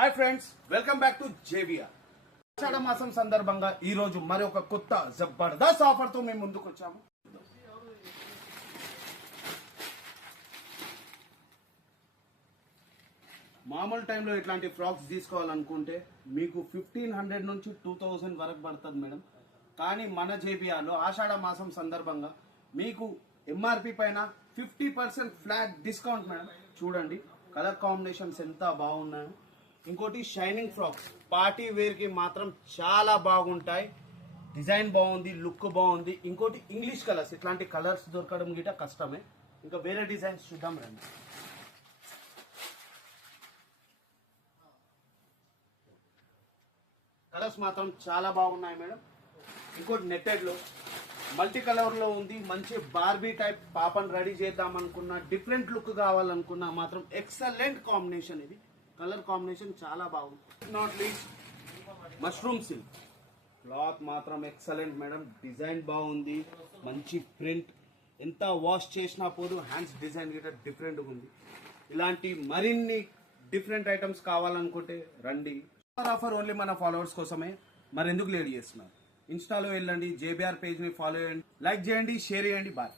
Hi friends, welcome back to J V R. ఆషాఢ మాసం సందర్భంగా ఈ రోజు మరొక కొత్త జబర్దస్త్ ఆఫర్ తో మేము ముందుకు వచ్చాము. మామూలు టైంలో ఇట్లాంటి ఫ్రాక్స్ తీసుకోవాలనుకుంటే మీకు 1500 నుంచి 2000 వరకు పడుతుంది మేడం. కానీ మన జేబిఆర్లో ఆషాఢ మాసం సందర్భంగా మీకు ఎంఆర్పి పైన 50% ఫ్లాట్ డిస్కౌంట్ మేడం. చూడండి కలర్ కాంబినేషన్స్ ఎంత బాగున్నాయో. ఇంకోటి షైనింగ్ ఫ్రాక్స్ పార్టీ వేర్ కి మాత్రం చాలా బాగుంటాయి. డిజైన్ బాగుంది, లుక్ బాగుంది. ఇంకోటి ఇంగ్లీష్ కలర్స్, ఇట్లాంటి కలర్స్ దొరకడం గిట కష్టమే. ఇంకా వేరే డిజైన్స్ చూద్దాం రండి. కలర్స్ మాత్రం చాలా బాగున్నాయి మేడం. ఇంకోటి నెట్టెడ్ లో మల్టీ కలర్ లో ఉంది. మంచి బార్బీ టైప్ పాపను రెడీ చేద్దాం అనుకున్నా, డిఫరెంట్ లుక్ కావాలనుకున్నా మాత్రం ఎక్సలెంట్ కాంబినేషన్. ఇది కలర్ కాంబినేషన్ చాలా బాగుంది. Not least mushroom silk cloth మాత్రం ఎక్సలెంట్ మేడం. డిజైన్ బాగుంది, మంచి ప్రింట్. ఎంత వాష్ చేసినా పోదు. హ్యాండ్స్ డిజైన్ గిట్ట డిఫరెంట్గా ఉంది. ఇలాంటి మరిన్ని డిఫరెంట్ ఐటమ్స్ కావాలనుకుంటే రండి. ఆఫర్ ఓన్లీ మన ఫాలోవర్స్ కోసమే. మరి ఎందుకు లేట్ చేస్తున్నారు? ఇన్స్టాలో వెళ్ళండి, జేబీఆర్ పేజ్ ని ఫాలో చేయండి, లైక్ చేయండి, షేర్ చేయండి. బాయ్.